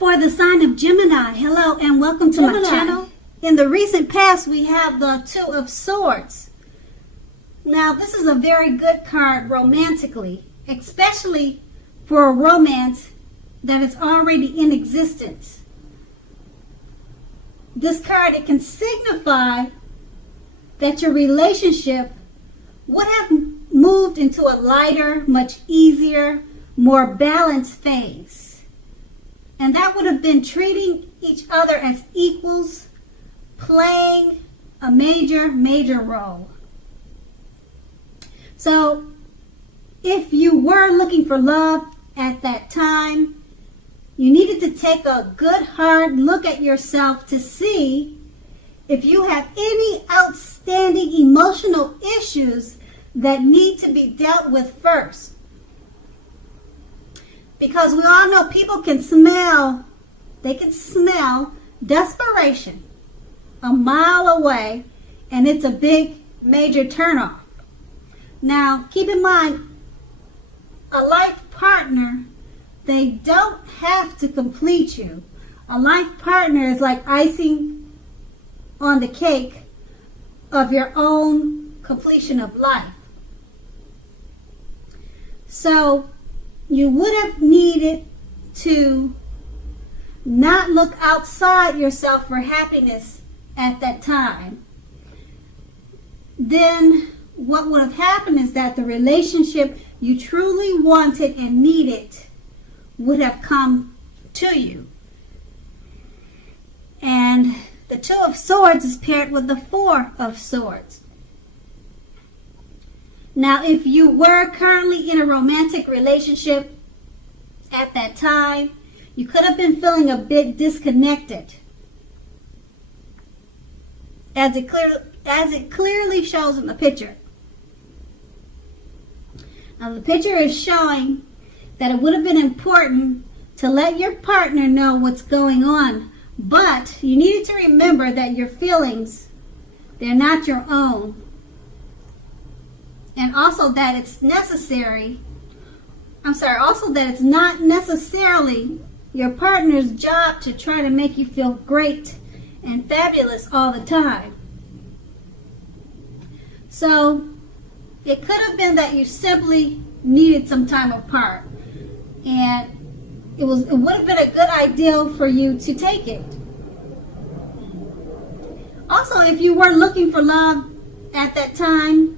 For the sign of Gemini, hello and welcome to my channel. In the recent past, we have the Two of Swords. Now, this is a very good card romantically, especially for a romance that is already in existence. This card, it can signify that your relationship would have moved into a lighter, much easier, more balanced phase. And that would have been treating each other as equals, playing a major role. So, if you were looking for love at that time, you needed to take a good hard look at yourself to see if you have any outstanding emotional issues that need to be dealt with first. Because we all know people can smell desperation a mile away, and it's a big, major turnoff. Now, keep in mind, a life partner, they don't have to complete you. A life partner is like icing on the cake of your own completion of life. So, you would have needed to not look outside yourself for happiness at that time. Then what would have happened is that the relationship you truly wanted and needed would have come to you. And the Two of Swords is paired with the Four of Swords. Now, if you were currently in a romantic relationship at that time, you could have been feeling a bit disconnected, as it clearly shows in the picture. Now, the picture is showing that it would have been important to let your partner know what's going on, but you needed to remember that your feelings, they're not your own. And also that it's not necessarily your partner's job to try to make you feel great and fabulous all the time. So it could have been that you simply needed some time apart, and it would have been a good idea for you to take it. Also, if you were looking for love at that time,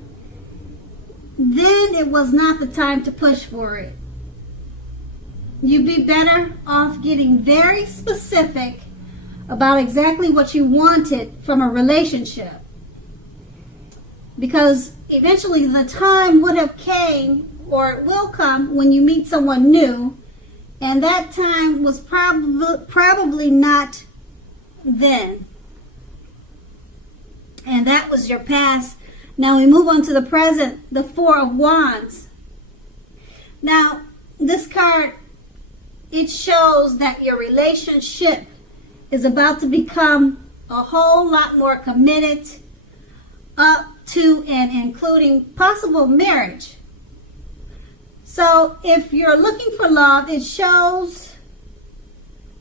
then it was not the time to push for it. You'd be better off getting very specific about exactly what you wanted from a relationship. Because eventually the time would have came, or it will come, when you meet someone new, and that time was probably not then. And that was your past. Now we move on to the present, the Four of Wands. Now, this card, it shows that your relationship is about to become a whole lot more committed up to and including possible marriage. So if you're looking for love, it shows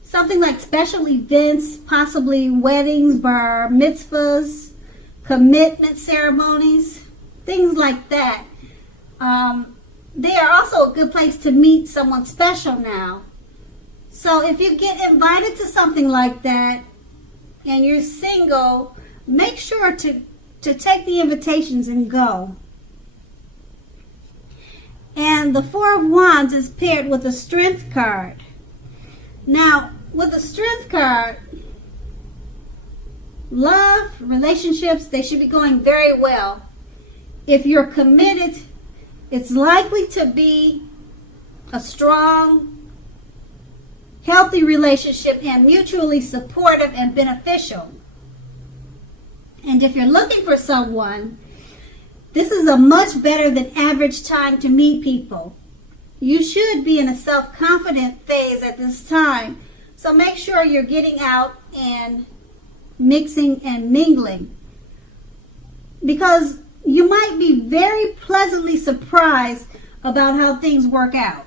something like special events, possibly weddings, bar mitzvahs, commitment ceremonies, things like that. They are also a good place to meet someone special now. So if you get invited to something like that and you're single, make sure to take the invitations and go. And the Four of Wands is paired with a Strength card. Now, with the Strength card, love, relationships, they should be going very well. If you're committed, it's likely to be a strong, healthy relationship and mutually supportive and beneficial. And if you're looking for someone, this is a much better than average time to meet people. You should be in a self-confident phase at this time. So make sure you're getting out and mixing and mingling, because you might be very pleasantly surprised about how things work out.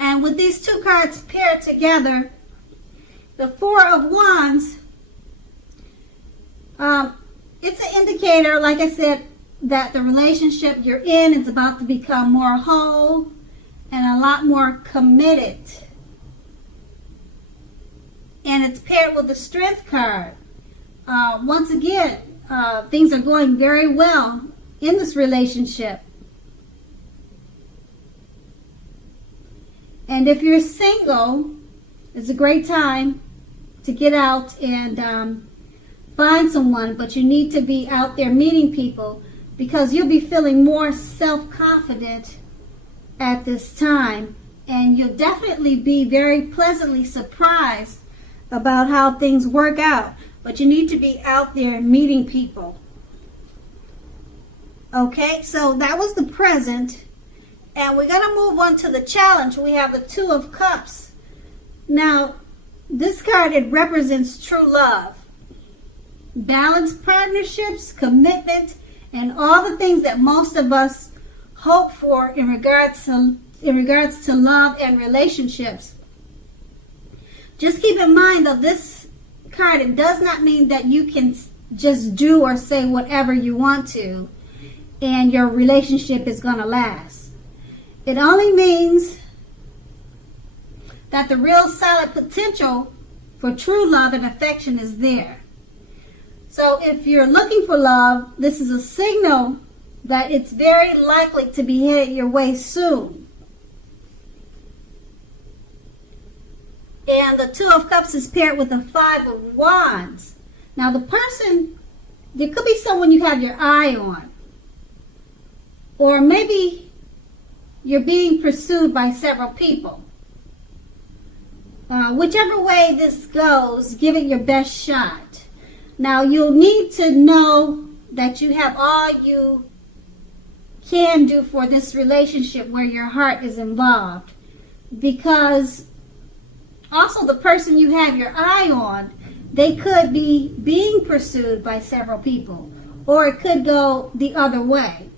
And with these two cards paired together, the Four of Wands, it's an indicator, like I said, that the relationship you're in is about to become more whole and a lot more committed. And it's paired with the Strength card. Once again, things are going very well in this relationship. And if you're single, it's a great time to get out and find someone, but you need to be out there meeting people because you'll be feeling more self-confident at this time, and you'll definitely be very pleasantly surprised about how things work out. But you need to be out there meeting people. Okay, so that was the present. And we're going to move on to the challenge. We have the Two of Cups. Now, this card, it represents true love, balanced partnerships, commitment, and all the things that most of us hope for in regards to love and relationships. Just keep in mind, though, this card, it does not mean that you can just do or say whatever you want to and your relationship is going to last. It only means that the real solid potential for true love and affection is there. So if you're looking for love, this is a signal that it's very likely to be headed your way soon. And the Two of Cups is paired with the Five of Wands. Now the person, there could be someone you have your eye on. Or maybe you're being pursued by several people. Whichever way this goes, give it your best shot. Now you'll need to know that you have all you can do for this relationship where your heart is involved. Because also the person you have your eye on, they could be being pursued by several people. Or it could go the other way.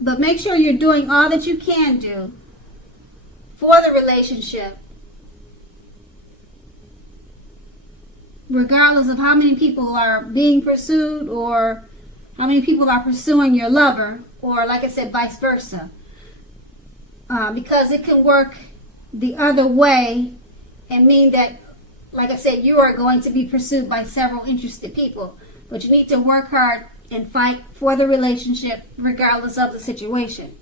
But make sure you're doing all that you can do for the relationship, regardless of how many people are being pursued or how many people are pursuing your lover, or like I said, vice versa. Because it can work the other way and mean that, like I said, you are going to be pursued by several interested people. But you need to work hard and fight for the relationship regardless of the situation.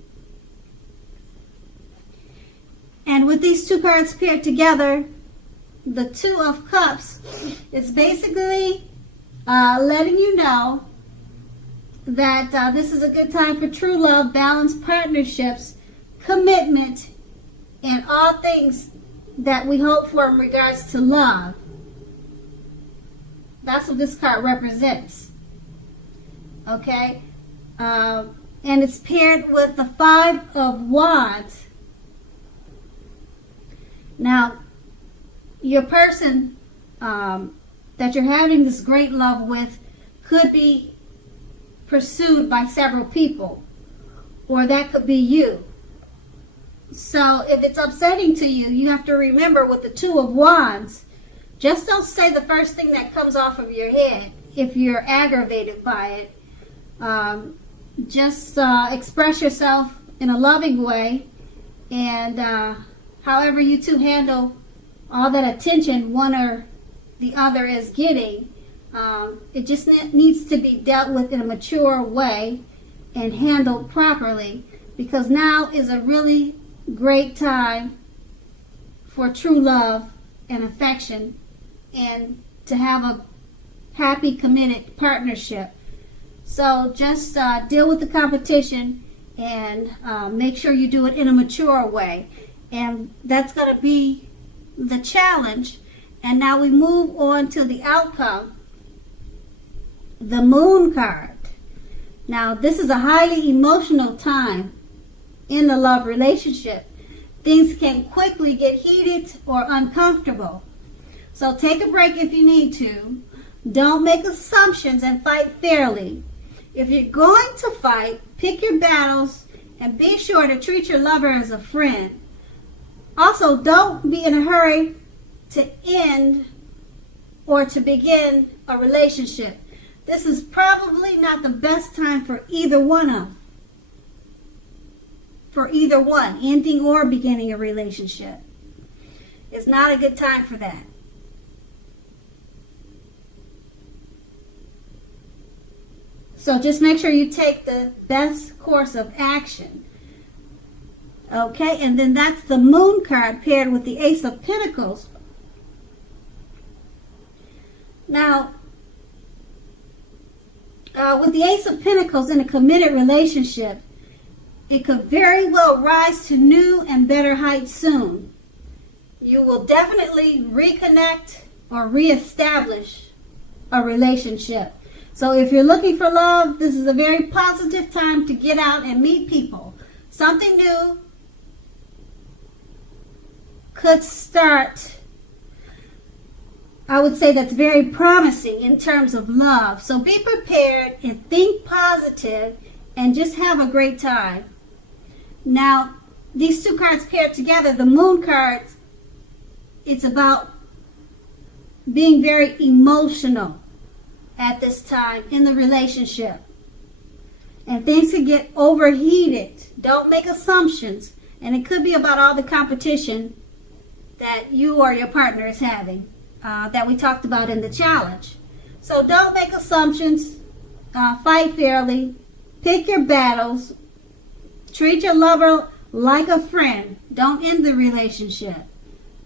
And with these two cards paired together, the Two of Cups is basically letting you know that this is a good time for true love, balanced partnerships, commitment, and all things that we hope for in regards to love. That's what this card represents. Okay? And it's paired with the Five of Wands. Now, your person that you're having this great love with could be pursued by several people, or that could be you. So if it's upsetting to you, you have to remember with the Two of Wands, just don't say the first thing that comes off of your head if you're aggravated by it. Just express yourself in a loving way, and however you two handle all that attention one or the other is getting, it just needs to be dealt with in a mature way and handled properly, because now is a really great time for true love and affection and to have a happy, committed partnership. So just deal with the competition and make sure you do it in a mature way. And that's going to be the challenge. And now we move on to the outcome. The Moon card. Now this is a highly emotional time in the love relationship. Things can quickly get heated or uncomfortable. So take a break if you need to. Don't make assumptions and fight fairly. If you're going to fight, pick your battles and be sure to treat your lover as a friend. Also, don't be in a hurry to end or to begin a relationship. This is probably not the best time for either one, ending or beginning a relationship. It's not a good time for that. So just make sure you take the best course of action. Okay, and then that's the Moon card paired with the Ace of Pentacles. Now, with the Ace of Pentacles in a committed relationship, it could very well rise to new and better heights soon. You will definitely reconnect or reestablish a relationship. So if you're looking for love, this is a very positive time to get out and meet people. Something new could start. I would say that's very promising in terms of love. So be prepared and think positive and just have a great time. Now, these two cards paired together, the Moon cards, it's about being very emotional at this time in the relationship. And things can get overheated. Don't make assumptions. And it could be about all the competition that you or your partner is having. That we talked about in the challenge. So don't make assumptions. Fight fairly. Pick your battles. Treat your lover like a friend. Don't end the relationship.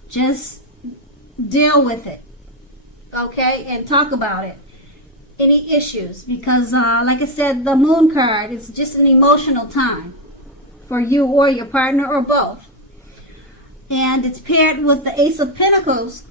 Just deal with it. Okay? And talk about it. Any issues. Because, like I said, the Moon card is just an emotional time for you or your partner or both. And it's paired with the Ace of Pentacles,